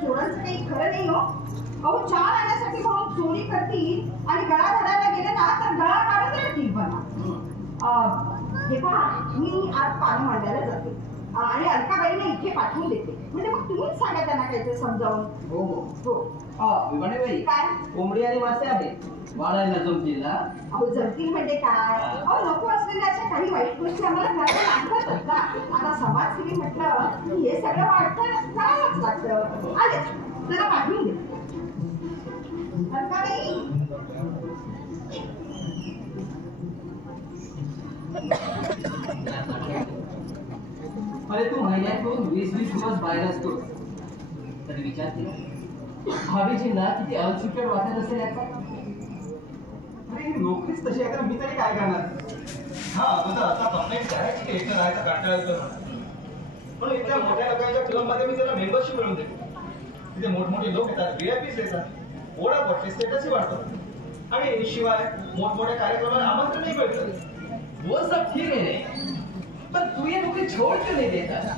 चोरांचं काही खरं नाही हो. अहो चहा आणण्यासाठी म्हणून चोरी करतील आणि गळा धरायला गेले ना तर गळा काढून राहतील. हे पहा, मी आज पाणी मांडायला जाते आणि अलकाबाईने इथे पाठवून देते. म्हणजे मग तुम्हीच सांगा त्यांना काहीतरी समजावून. हो हो हो विमानेबाई, काय कोंबडी आणि मासे आहेत वाढायला जमतील ना? अहो जमतील म्हणजे काय? अहो नको असलेल्या अशा काही वाईट गोष्टी आम्हाला करायला लागतातच ना. आता समाजसेवी म्हटलं की हे सगळं वाटतं करावंच लागतं. आलेच जरा पाठवून दे. अलकाबाई, अरे तू महिन्यातून 20-20 दिवस बाहेर असतो, तरी विचार केला भाभीजींना किती अनसिक्युअर वाटत असेल याचा? अरे नोकरीच तशी आहे तर मी तरी काय करणार? हा तुझा असा कंप्लेंट करायची की एकटं राहायचा कंटाळा येतो म्हणून इतक्या मोठ्या लोकांच्या क्लबमध्ये मी त्याला मेंबरशिप मिळवून देतो. तिथे मोठमोठे लोक येतात, व्हीआयपीज येतात, ओळख वाटते, स्टेटसही वाढतात आणि शिवाय मोठमोठ्या कार्यक्रमाला आमंत्रणही मिळतं. वो सब ठीक है रे, पर तू ये नौकरी छोड़ क्यों नहीं देता?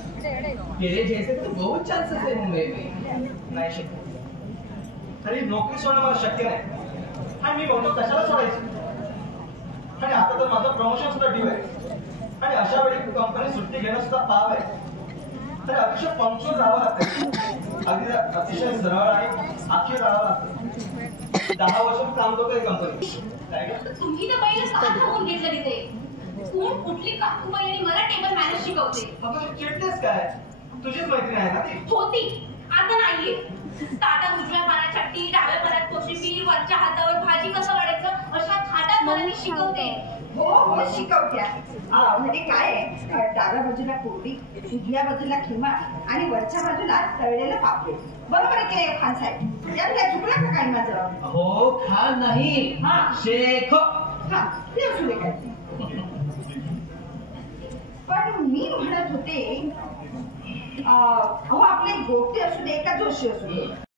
तेरे जैसे तो बहुत चांसेस है मुंबई में. नाही शक्य. तरी नोकरी सोडणं मला शक्य नाही आणि मी म्हणतो कशाला सोडायची. आणि आता तर माझं प्रमोशन सुद्धा ड्यू आहे आणि अशा वेळी कंपनी सुट्टी घेणं सुद्धा पाव आहे. तर अतिशय पंक्चुअल राहावं लागतं, अगदी अतिशय सरळ आणि अखेर राहावं लागतं. 10 वर्ष काम करतोय कंपनी. तुम्ही तर पहिले 6 थांबून घेतलं तिथे. कोण कुठली काकूबाई आणि मला टेबल मॅनेज शिकवते. आपण चिडतेस काय? तुझीच मैत्रीण आहे ना ती. होती, आता नाहीये. ताटात उजव्या पानात चटणी, डाव्या पानात कोशिंबीर, वरच्या हातावर भाजी कसं वाढायचं अशा थाटात मला ती शिकवते. हो हो शिकवत्या. म्हणजे काय आहे, डाव्या बाजूला कोरडी, उजव्या बाजूला खिमा आणि वरच्या बाजूला तळलेलं पापलेट. बरोबर आहे की खान साहेब? यात काय चुकलं का काही माझं? हो खान नाही, शेख. हा ते असू दे काय. पण मी म्हणत होते, अहो आपले गोष्टी असू दे का जोशी असू दे,